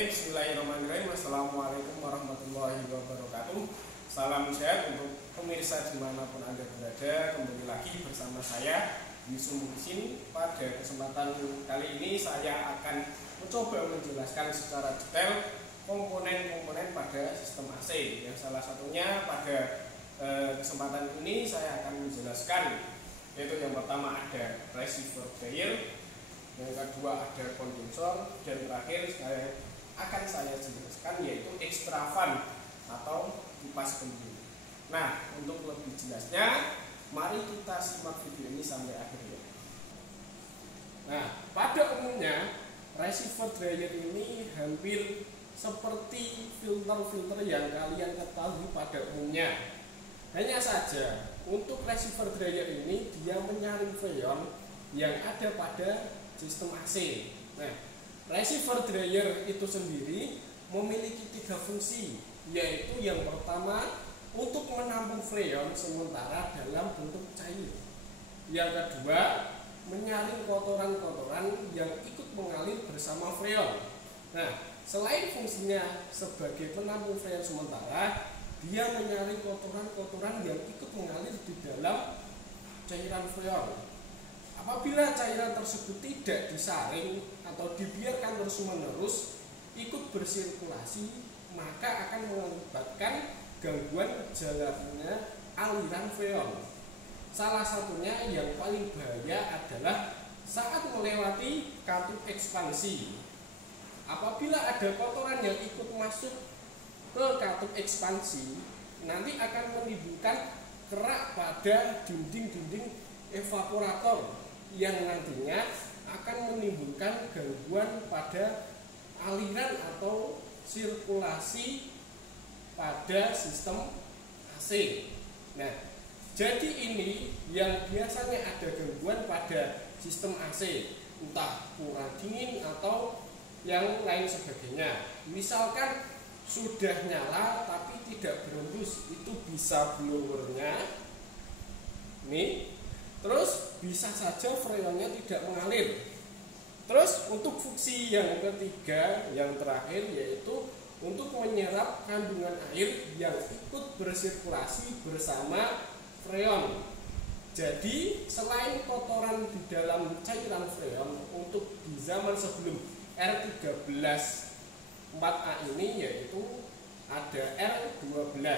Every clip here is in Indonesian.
Bismillahirrahmanirrahim. Assalamualaikum warahmatullahi wabarakatuh. Salam sehat untuk pemirsa dimanapun Anda berada. Kembali lagi bersama saya Yusuf Muhsin. Pada kesempatan kali ini saya akan mencoba menjelaskan secara detail komponen-komponen pada sistem AC. Yang salah satunya pada kesempatan ini saya akan menjelaskan, yaitu yang pertama ada receiver dryer, yang kedua ada kondensor, dan terakhir akan saya jelaskan yaitu extra fan atau kipas pendingin. Nah, untuk lebih jelasnya, mari kita simak video ini sampai akhir ya. Nah, pada umumnya receiver dryer ini hampir seperti filter-filter yang kalian ketahui pada umumnya. Hanya saja untuk receiver dryer ini dia menyaring freon yang ada pada sistem AC. Nah, receiver dryer itu sendiri memiliki 3 fungsi, yaitu yang pertama untuk menampung freon sementara dalam bentuk cair. Yang kedua, menyaring kotoran-kotoran yang ikut mengalir bersama freon. Nah, selain fungsinya sebagai penampung freon sementara, dia menyaring kotoran-kotoran yang ikut mengalir di dalam cairan freon. Apabila cairan tersebut tidak disaring atau dibiarkan terus-menerus ikut bersirkulasi, maka akan mengakibatkan gangguan jalannya aliran freon. Salah satunya yang paling bahaya adalah saat melewati katup ekspansi. Apabila ada kotoran yang ikut masuk ke katup ekspansi, nanti akan menimbulkan kerak pada dinding-dinding evaporator yang nantinya akan menimbulkan gangguan pada aliran atau sirkulasi pada sistem AC. Nah, jadi ini yang biasanya ada gangguan pada sistem AC, entah kurang dingin atau yang lain sebagainya. Misalkan sudah nyala tapi tidak berembus, itu bisa blowernya nih. Terus bisa saja freonnya tidak mengalir. Terus untuk fungsi yang ketiga, yang terakhir, yaitu untuk menyerap kandungan air yang ikut bersirkulasi bersama freon. Jadi selain kotoran di dalam cairan freon, untuk di zaman sebelum R13 4A ini yaitu ada R12.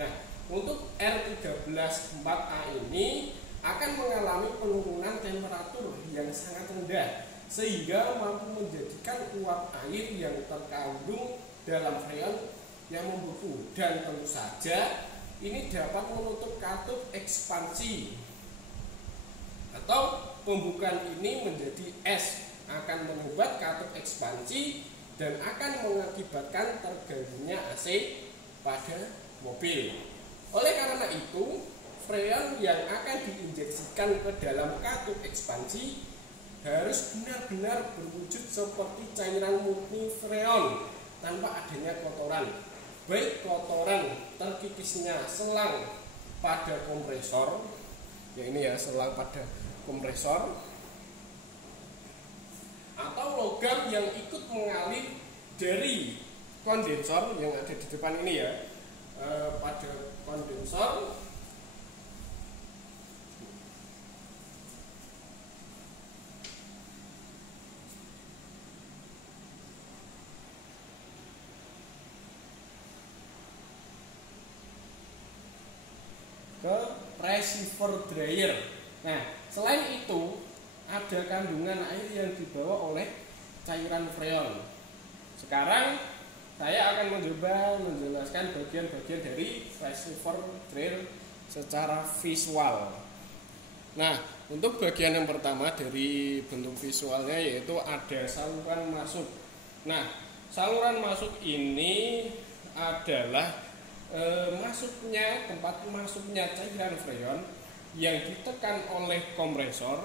Nah, untuk R13 4A ini akan mengalami penurunan temperatur yang sangat rendah sehingga mampu menjadikan uap air yang terkandung dalam freon yang membeku, dan tentu saja ini dapat menutup katup ekspansi atau pembukaan ini menjadi es, akan mengubah katup ekspansi dan akan mengakibatkan terganggunya AC pada mobil. Oleh karena itu, freon yang akan diinjeksikan ke dalam katup ekspansi harus benar-benar berwujud seperti cairan murni freon tanpa adanya kotoran, baik kotoran terkipisnya selang pada kompresor, ya ini ya, selang pada kompresor, atau logam yang ikut mengalir dari kondensor yang ada di depan ini ya, pada kondensor ke receiver dryer. Nah, selain itu ada kandungan air yang dibawa oleh cairan freon. Sekarang saya akan mencoba menjelaskan bagian-bagian dari receiver dryer secara visual. Nah, untuk bagian yang pertama dari bentuk visualnya yaitu ada saluran masuk. Nah, saluran masuk ini adalah tempat masuknya cairan freon yang ditekan oleh kompresor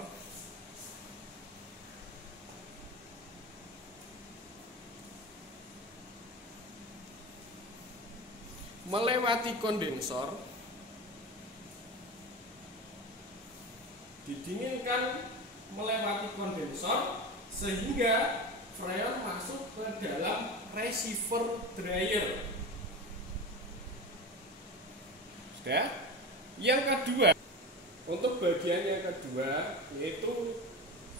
melewati kondensor, didinginkan melewati kondensor sehingga freon masuk ke dalam dalam receiver dryer. Sudah? Yang kedua, untuk bagian yang kedua yaitu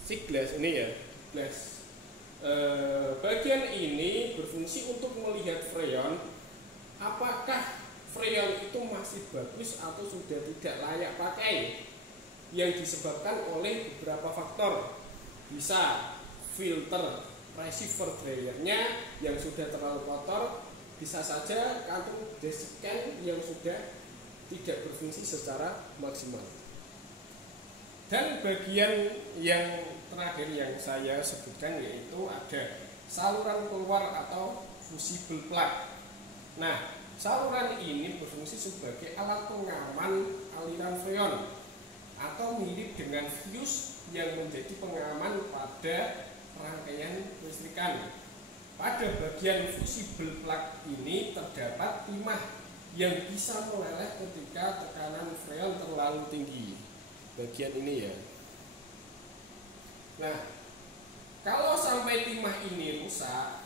si gelas ini ya, gelas. Bagian ini berfungsi untuk melihat freon apakah freon itu masih bagus atau sudah tidak layak pakai, yang disebabkan oleh beberapa faktor. Bisa filter receiver dryernya yang sudah terlalu kotor, bisa saja kantung desikan yang sudah tidak berfungsi secara maksimal. Dan bagian yang terakhir yang saya sebutkan yaitu ada saluran keluar atau fusible plug. Nah, saluran ini berfungsi sebagai alat pengaman aliran freon atau mirip dengan fuse yang menjadi pengaman pada rangkaian listrikan. Pada bagian fusible plug ini terdapat timah yang bisa meleleh ketika tekanan freon terlalu tinggi. Bagian ini ya. Nah, kalau sampai timah ini rusak,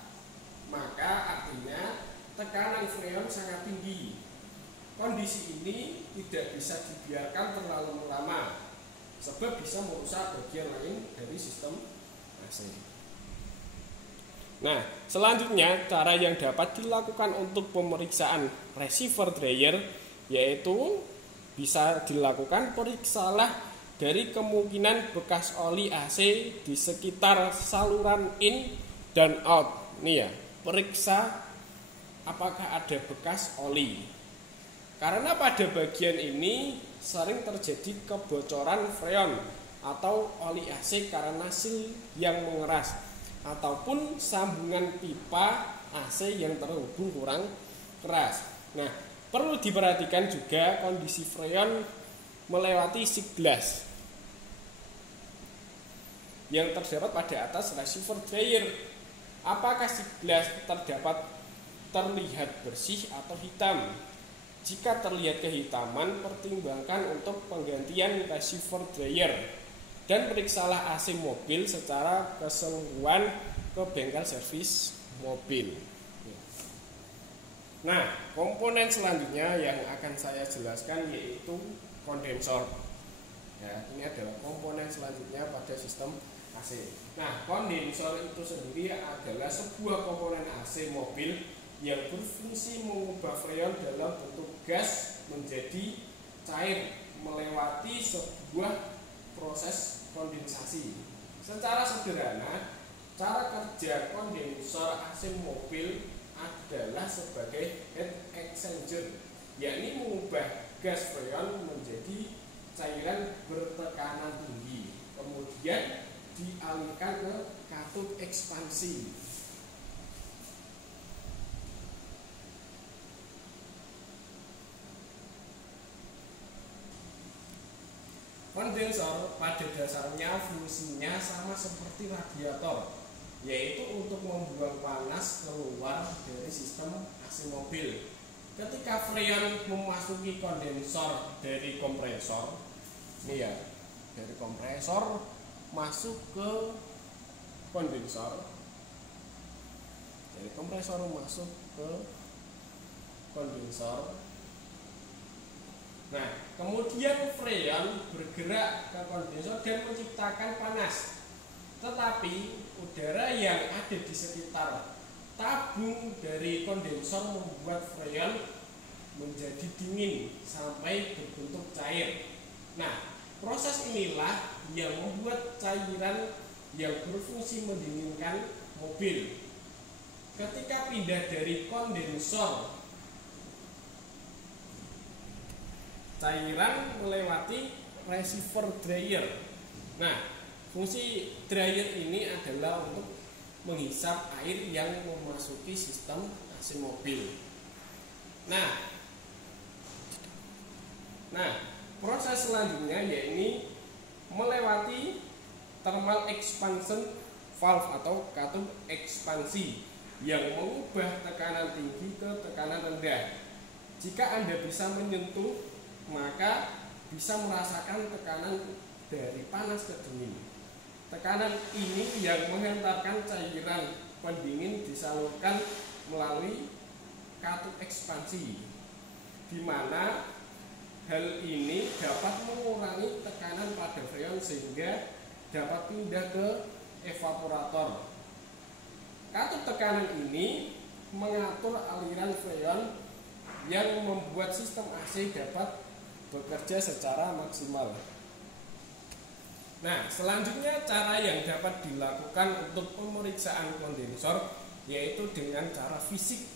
maka artinya tekanan freon sangat tinggi. Kondisi ini tidak bisa dibiarkan terlalu lama, sebab bisa merusak bagian lain dari sistem AC. Nah, selanjutnya cara yang dapat dilakukan untuk pemeriksaan receiver dryer yaitu bisa dilakukan periksalah dari kemungkinan bekas oli AC di sekitar saluran in dan out. Nih ya, periksa apakah ada bekas oli. Karena pada bagian ini sering terjadi kebocoran freon atau oli AC karena sil yang mengeras ataupun sambungan pipa AC yang terhubung kurang keras. Nah, perlu diperhatikan juga kondisi freon melewati si gelas yang terdapat pada atas receiver dryer. Apakah si gelas terlihat bersih atau hitam? Jika terlihat kehitaman, pertimbangkan untuk penggantian receiver dryer dan periksalah AC mobil secara keseluruhan ke bengkel servis mobil. Nah, komponen selanjutnya yang akan saya jelaskan yaitu kondensor. Ya, ini adalah komponen selanjutnya pada sistem AC. Nah, kondensor itu sendiri adalah sebuah komponen AC mobil yang berfungsi mengubah freon dalam bentuk gas menjadi cair melewati sebuah proses kondensasi. Secara sederhana, cara kerja kondensor AC mobil adalah sebagai heat exchanger, yakni mengubah gas freon menjadi cairan bertekanan tinggi, kemudian dialirkan ke katup ekspansi. Kondensor pada dasarnya fungsinya sama seperti radiator, yaitu untuk membuang panas keluar dari sistem AC mobil. Ketika freon memasuki kondensor dari kompresor, ini ya, dari kompresor masuk ke kondensor, dari kompresor masuk ke kondensor. Nah, kemudian freon bergerak ke kondensor dan menciptakan panas. Tetapi udara yang ada di sekitar tabung dari kondensor membuat freon menjadi dingin sampai berbentuk cair. Nah, proses inilah yang membuat cairan yang berfungsi mendinginkan mobil. Ketika pindah dari kondensor, cairan melewati receiver dryer. Nah, fungsi dryer ini adalah untuk menghisap air yang memasuki sistem AC mobil. Nah, proses selanjutnya yaitu melewati thermal expansion valve atau katup ekspansi yang mengubah tekanan tinggi ke tekanan rendah. Jika Anda bisa menyentuh, maka bisa merasakan tekanan dari panas ke dingin. Tekanan ini yang menghantarkan cairan pendingin disalurkan melalui katup ekspansi, di mana hal ini dapat mengurangi tekanan pada freon sehingga dapat pindah ke evaporator. Katup tekanan ini mengatur aliran freon yang membuat sistem AC dapat bekerja secara maksimal. Nah, selanjutnya cara yang dapat dilakukan untuk pemeriksaan kondensor yaitu dengan cara fisik.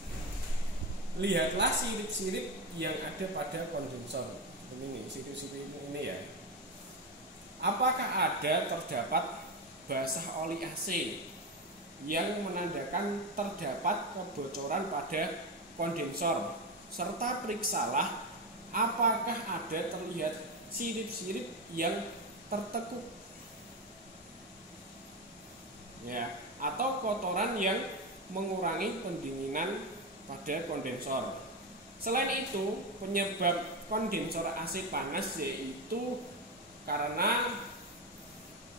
Lihatlah sirip-sirip yang ada pada kondensor. Ini sirip-sirip ini ya. Apakah terdapat basah oli AC yang menandakan terdapat kebocoran pada kondensor? Serta periksalah apakah ada terlihat sirip-sirip yang tertekuk ya, atau kotoran yang mengurangi pendinginan pada kondensor. Selain itu, penyebab kondensor AC panas yaitu karena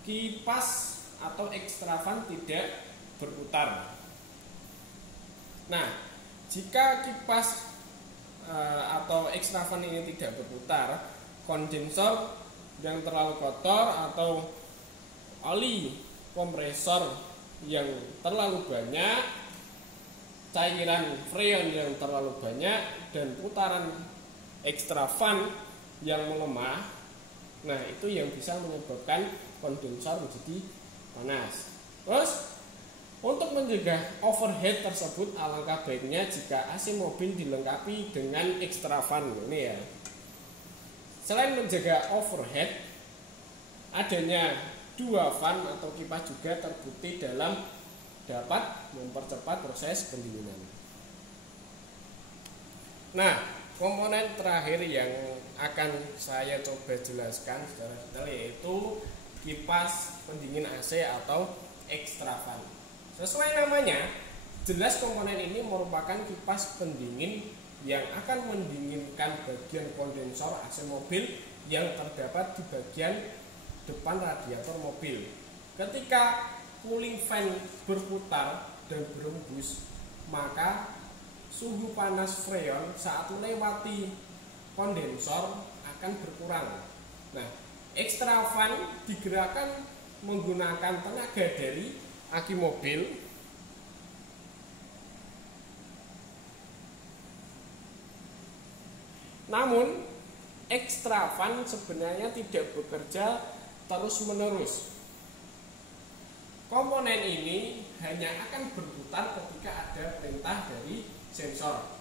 kipas atau ekstravan tidak berputar. Nah, jika kipas atau ekstravan ini tidak berputar, kondensor yang terlalu kotor atau oli kompresor yang terlalu banyak, cairan freon yang terlalu banyak, dan putaran ekstravan yang melemah, nah itu yang bisa menyebabkan kondensor menjadi panas. Terus untuk mencegah overheat tersebut, alangkah baiknya jika AC mobil dilengkapi dengan ekstravan ini ya. Selain menjaga overheat, adanya dua fan atau kipas juga terbukti dalam dapat mempercepat proses pendinginan. Nah, komponen terakhir yang akan saya coba jelaskan secara detail yaitu kipas pendingin AC atau ekstravan. Sesuai namanya, jelas komponen ini merupakan kipas pendingin yang akan mendinginkan bagian kondensor AC mobil yang terdapat di bagian depan radiator mobil. Ketika cooling fan berputar dan berembus, maka suhu panas freon saat melewati kondensor akan berkurang. Nah, ekstravan digerakkan menggunakan tenaga dari aki mobil. Namun, ekstravan sebenarnya tidak bekerja terus-menerus. Komponen ini hanya akan berputar ketika ada perintah dari sensor.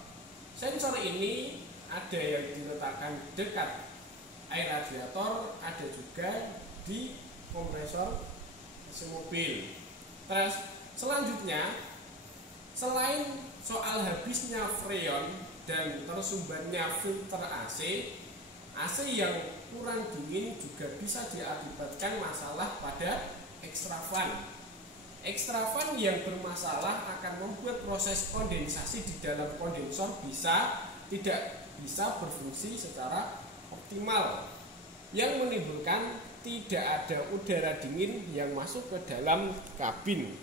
Sensor ini ada yang diletakkan dekat air radiator, ada juga di kompresor mesin mobil. Terus selanjutnya, selain soal habisnya freon dan tersumbatnya filter AC yang kurang dingin juga bisa diakibatkan masalah pada ekstravan. Ekstravan yang bermasalah akan membuat proses kondensasi di dalam kondensor tidak bisa berfungsi secara optimal, yang menimbulkan tidak ada udara dingin yang masuk ke dalam kabin.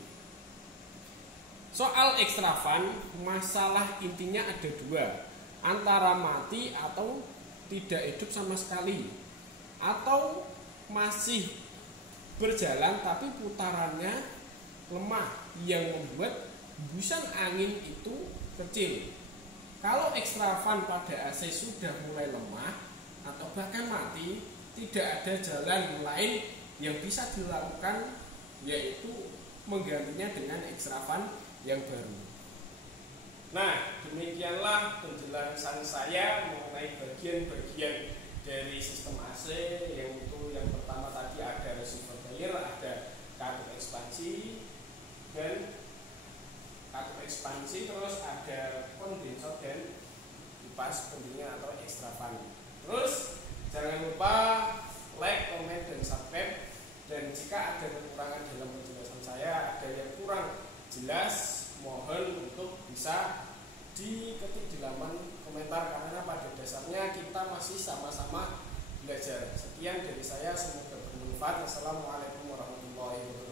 Soal ekstravan, masalah intinya ada dua, antara mati atau tidak hidup sama sekali, atau masih berjalan tapi putarannya lemah yang membuat hembusan angin itu kecil. Kalau ekstravan pada AC sudah mulai lemah atau bahkan mati, tidak ada jalan lain yang bisa dilakukan yaitu menggantinya dengan ekstravan yang baru. Nah, demikianlah penjelasan saya mengenai bagian-bagian dari sistem AC, yang itu yang pertama tadi ada reservoir, ada katup ekspansi dan katup ekspansi, terus ada kondensor dan kipas pendingin atau ekstravan. Terus jangan lupa like, comment, dan subscribe. Dan jika ada kekurangan dalam penjelasan saya, ada yang kurang jelas, mohon untuk bisa diketik di laman komentar, karena pada dasarnya kita masih sama-sama belajar. Sekian dari saya, semoga bermanfaat. Assalamualaikum warahmatullahi wabarakatuh.